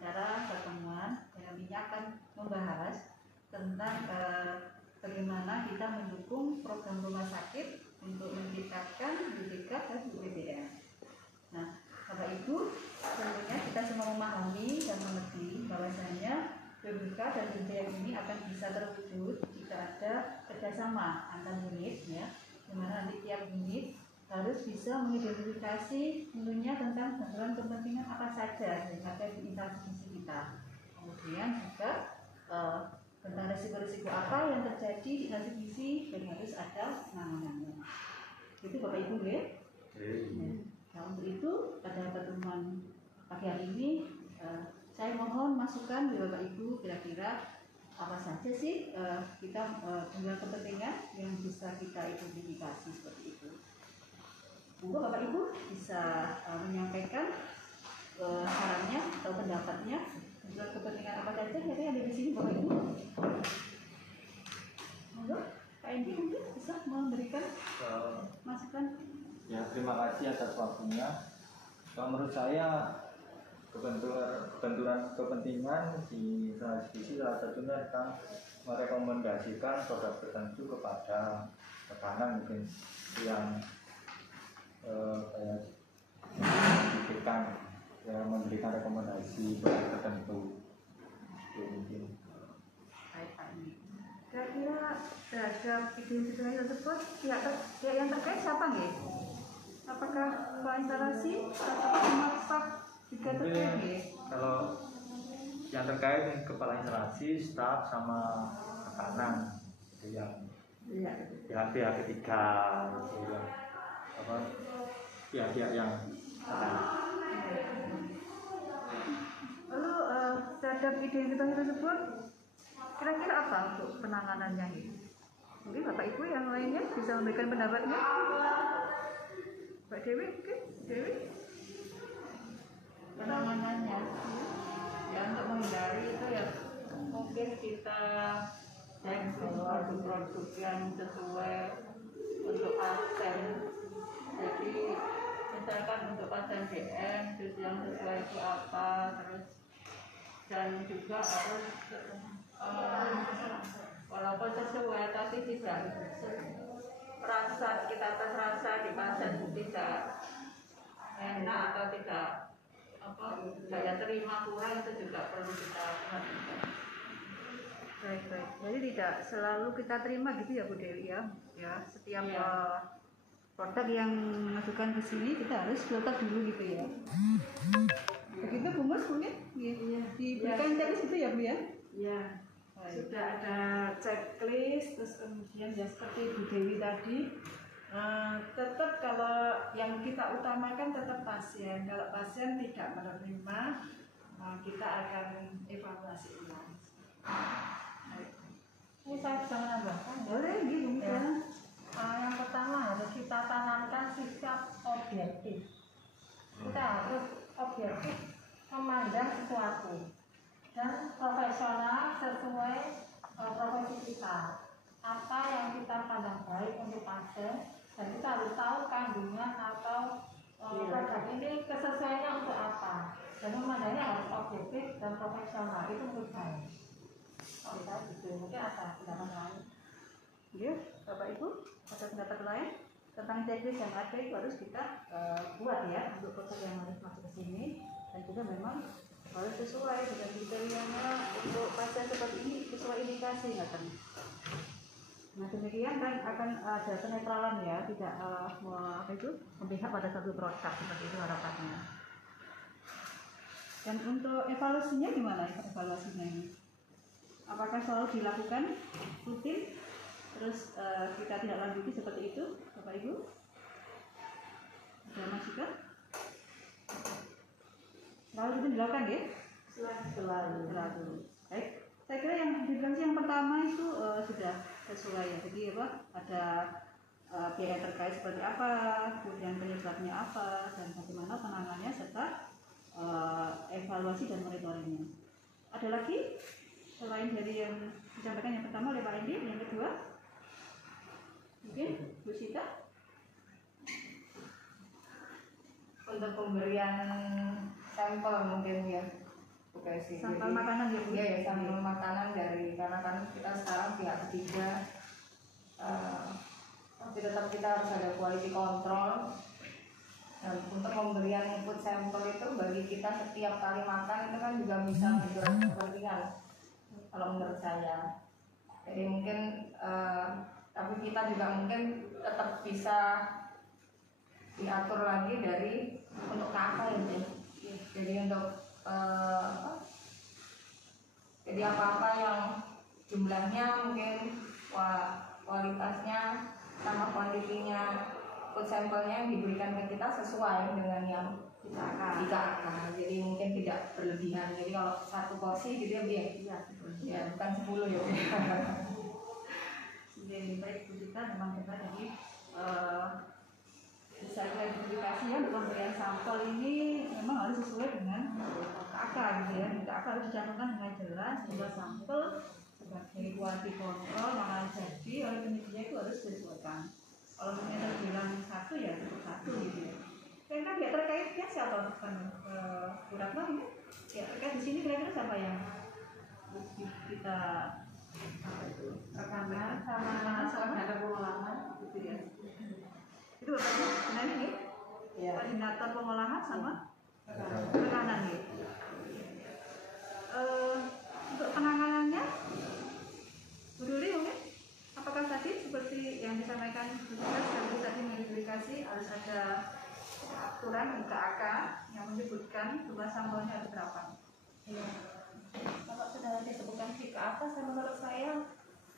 acara pertemuan yang ini akan membahas tentang bagaimana kita mendukung program rumah sakit untuk meningkatkan BPK dan BPDM. Nah, Bapak Ibu, tentunya kita semua memahami dan mengerti bahwasanya BPK dan BPDM ini akan bisa terwujud jika ada kerjasama antar unit, ya, di mana nanti tiap unit harus bisa mengidentifikasi tentunya tentang bantuan kepentingan apa saja yang ada di institusi kita. Kemudian juga tentang risiko-risiko apa yang terjadi di institusi dan harus ada penanganannya. Itu Bapak Ibu ya. Nah, untuk itu pada pertemuan pagi hari ini saya mohon masukan dari Bapak Ibu kira-kira apa saja sih kita bantuan kepentingan yang bisa kita identifikasi seperti itu. Monggo Bapak Ibu bisa menyampaikan sarannya atau pendapatnya tentang kepentingan apa saja yang ada di sini Bapak Ibu. Monggo Pak Endi mungkin bisa memberikan masukan. Ya, terima kasih atas waktunya. Kalau menurut saya benturan kepentingan di transmisi salah satunya tentang merekomendasikan produk tertentu kepada rekanan mungkin yang memberikan rekomendasi tertentu mungkin. Kira-kira terhadap identifikasi tersebut pihak yang terkait siapa nggih? Apakah kepala instalasi atau pemaksa juga terkait nggih? Kalau yang terkait kepala instalasi, staf sama rekanan itu yang pihak ketiga gitu ya. Pihak yang lalu terhadap identifikasi tersebut kira-kira apa untuk penanganannya ini? Mungkin Bapak Ibu yang lainnya bisa memberikan pendapatnya. Mbak Dewi, oke? Dewi? Penanganannya ya untuk menghindari itu ya mungkin kita cek produk-produk yang sesuai untuk pasien. Jadi misalkan untuk pasien DM yang sesuai itu apa, terus dan juga harus walaupun sesuai tapi tidak kita terasa di pasien tidak enak atau tidak daya terima kurang, itu juga perlu kita perhatikan. Baik. Jadi tidak selalu kita terima gitu ya Bu Dewi ya. Ya, setiap produk yang mengajukan ke sini kita harus filter dulu gitu ya. Begitu Bu Mus mungkin? Iya. Diberikan checklist gitu ya Bu ya? Iya. Sudah ada checklist, terus kemudian ya seperti Bu Dewi tadi, tetap kalau yang kita utamakan tetap pasien. Kalau pasien tidak menerima, kita akan evaluasi ulang. Ini saya bisa menambahkan. Boleh gitu ya. Yang pertama harus kita tanamkan sikap objektif. Kita harus objektif memandang sesuatu dan profesional sesuai profesi kita. Apa yang kita pandang baik untuk pasien, dan kita harus tahu kandungan atau produk ini kesesuaiannya untuk apa, dan memandangnya harus objektif dan profesional. Itu menurut saya. Kalau kita gitu, mungkin ada pendapat lain. Ya, Bapak Ibu, ada pendapat lain tentang checklist yang ada itu harus kita buat ya untuk produk yang harus masuk ke sini, dan juga memang harus sesuai dengan kriterianya untuk pasien seperti ini, sesuai indikasi kan. Nah demikian kan akan ada kenetralan ya, tidak memihak pada satu produk seperti itu harapannya. Dan untuk evaluasinya gimana evaluasinya ini? Apakah selalu dilakukan rutin? Terus kita tidak lanjuti seperti itu, Bapak Ibu? Ada masukan? Selalu itu dilakukan ya? Selalu. Baik. Saya kira yang dibilang yang pertama itu sudah sesuai ya. Jadi apa? Ada biaya terkait seperti apa, kemudian penyebabnya apa, dan bagaimana penanganannya serta evaluasi dan monitoringnya. Ada lagi selain dari yang disampaikan yang pertama oleh Pak Endi, yang kedua? Mungkin Bu Sita? Untuk pemberian sampel mungkin ya. UKSI. Sampel makanan ya Bu? Iya ya, sampel makanan dari, karena kan kita sekarang pihak ketiga, tapi tetap kita harus ada quality control. Dan untuk pemberian food sampel itu bagi kita setiap kali makan itu kan juga bisa menjadi kepentingan kalau menurut saya. Jadi mungkin tapi kita juga mungkin tetap bisa diatur lagi dari untuk kakak ini. Jadi untuk jadi apa-apa yang jumlahnya mungkin kualitasnya sama kuantitinya food sampelnya yang diberikan ke kita sesuai dengan yang di KK. Jadi mungkin tidak berlebihan. Jadi kalau satu porsi gitu ya biar ya bukan 10 ya. Jadi baik Bu Sita, memang benar jadi bisa identifikasi ya untuk pemberian sampel ini memang harus sesuai dengan KK gitu ya. KK harus dicantumkan dengan jelas jumlah sampel sebagai quality control makanan jadi oleh penyedia itu harus disesuaikan. Kalau misalnya terbilang satu ya satu gitu ya. Dan kan ya terkaitnya siapa kan Bu Ratno ini? Ya terkait di sini kira-kira siapa yang kita rekaman sama ada pengolahan gitu ya. Itu bapaknya benar ini? Ya. Koordinator pengolahan sama penanganan nih. Untuk penanganannya, Bu Duli mungkin? Apakah tadi seperti yang disampaikan Bu Sita tadi mengidentifikasi harus ada aturan KAK yang menyebutkan jumlah sampelnya ada berapa? Iya. Kalau sudah disebutkan di KAK, menurut saya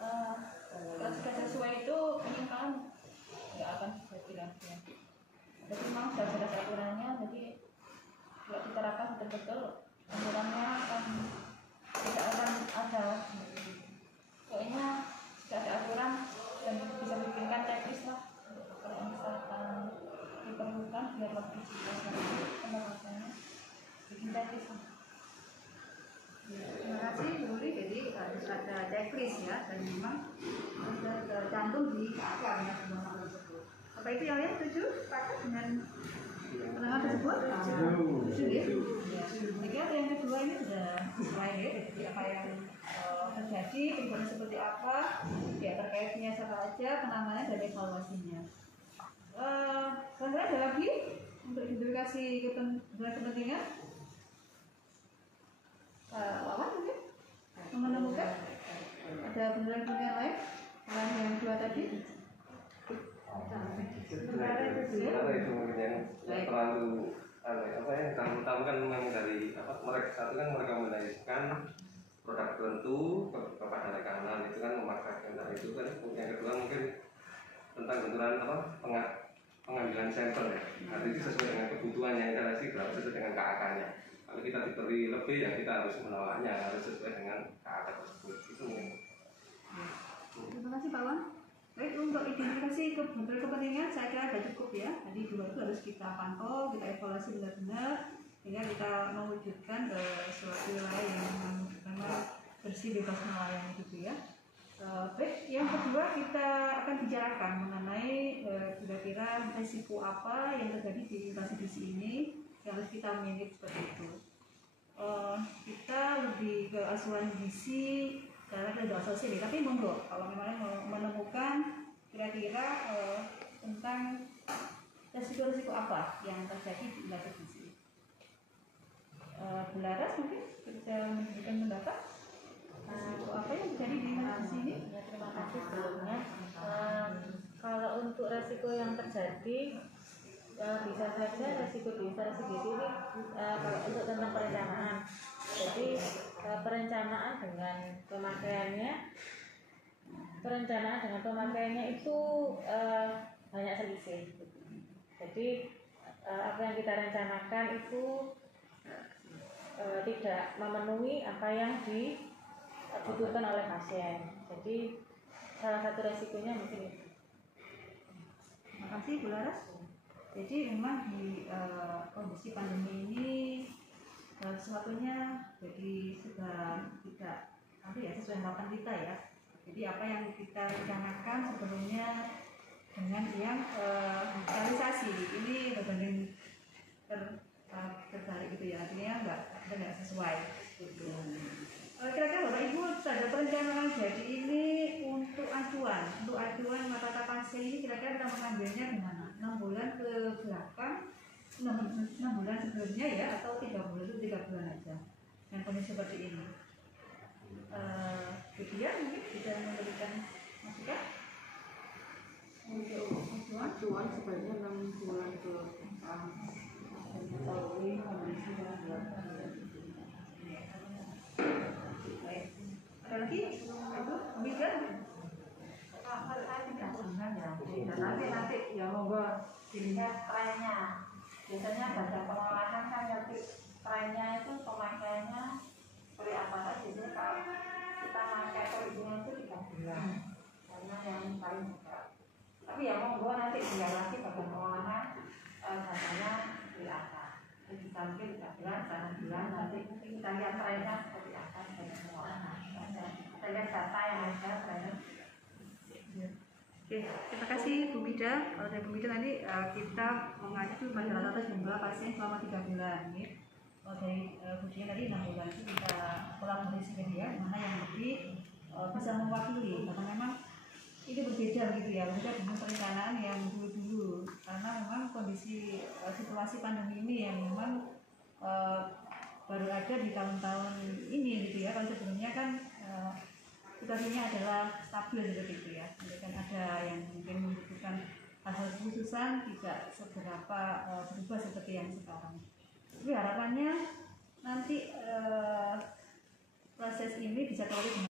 kalau sudah sesuai itu penyimpanan nggak akan jadi lagi. Jadi memang sudah jelas aturannya, jadi kalau diterapkan betul-betul aturannya akan tidak akan ada. Pokoknya sudah ada aturan dan bisa bikinkan checklist lah kalau misalkan diperlukan biar lebih jelas lagi penerapannya, bikin checklist lah. Terima kasih Bu Duli. Jadi harus ada checklist ya dan memang sudah tercantum di KAK ya semua hal tersebut. Apa itu yang lain setuju sepakat dengan penanganan tersebut? Setuju ya? Ya. Sehingga yang kedua ini sudah sesuai ya. Jadi apa yang terjadi, perubahan seperti apa, ya terkaitnya siapa aja, penanganannya dan evaluasinya. Selanjutnya ada lagi untuk identifikasi kepentingan. Wawan mungkin menemukan ada penilaian lain selain yang dua tadi. Sebenarnya itu mungkin yang terlalu yang terlalu kan memang dari mereka satu kan merekomendasikan produk tertentu kepada rekanan itu kan memaksakan dari itu kan. Yang kedua mungkin tentang benturan pengambilan sampel ya. Nanti itu sesuai dengan kebutuhan yang kita kasih, sesuai dengan KAK-nya. Kalau kita diberi lebih ya kita harus menolaknya, harus sesuai dengan KAK tersebut. Itu mungkin. Terima kasih Pak Wan. Baik, untuk identifikasi kepentingan saya kira sudah cukup ya. Tadi dua itu harus kita pantau, kita evaluasi benar-benar sehingga kita mewujudkan suatu wilayah yang memang bersih bebas nelayan gitu ya. Baik, yang kedua kita akan bicarakan mengenai kira-kira risiko apa yang terjadi di distribusi ini yang harus kita manage seperti itu. Kita lebih ke asuhan gizi karena kita sudah sosial, tapi monggo kalau memang menemukan kira-kira tentang risiko-risiko apa yang terjadi di distribusi. Bu Laras mungkin bisa memberikan pendapat apa yang terjadi di sini? Ya, terima kasih sebelumnya. Kalau untuk resiko yang terjadi bisa saja resiko ini kalau untuk tentang perencanaan. Jadi perencanaan dengan pemakaiannya itu banyak selisih. Jadi apa yang kita rencanakan itu tidak memenuhi apa yang dibutuhkan oleh pasien. Jadi salah satu resikonya mungkin itu. Terima kasih Bu Laras. Jadi memang di kondisi pandemi ini sesuatunya jadi sudah tidak sesuai harapan kita ya. Jadi apa yang kita rencanakan sebelumnya dengan yang realisasi ini berbanding terbalik gitu ya. Artinya nggak sesuai. Kira-kira Bapak Ibu tanda perencanaan jadi ini untuk acuan mata pasien ini kira-kira kita mengambilnya gimana? 6 bulan ke belakang, 6 bulan sebelumnya ya, atau 3 bulan itu 3 bulan aja yang kondisi seperti ini. Dia mungkin bisa memberikan masukan untuk acuan sebaiknya 6 bulan ke belakang mengetahui kondisi yang dilakukan. Ada lagi? Itu pemikiran? Saya tidak pernah ya. Nanti ya monggo dilihat trennya. Biasanya baca pengolahan kan nanti trennya itu pemakaiannya seperti apa saja. Biasanya kalau kita pakai perizinan itu 3 bulan karena yang paling besar. Tapi ya monggo nanti dilihat lagi bagian pengolahan datanya di atas. Di samping 3 bulan, 1 bulan nanti kita lihat trennya seperti apa bagian pengolahan. Kita lihat data yang ada trennya. Oke, terima kasih Bu Bida. Kalau dari Bu Bida nanti kita mengacu pada rata-rata jumlah pasien selama 3 bulan. Ya. Kalau dari Bu Dia tadi 6 bulan itu kita kolaborasi ya, mana yang lebih bisa mewakili. Karena memang ini berbeda gitu ya, berbeda dengan perencanaan yang dulu-dulu. Karena memang kondisi situasi pandemi ini yang memang baru ada di tahun-tahun ini gitu ya. Kalau sebelumnya kan situasinya adalah stabil seperti itu ya. Kan ada yang mungkin membutuhkan hal-hal khususan tidak seberapa berubah seperti yang sekarang. Tapi harapannya nanti proses ini bisa terus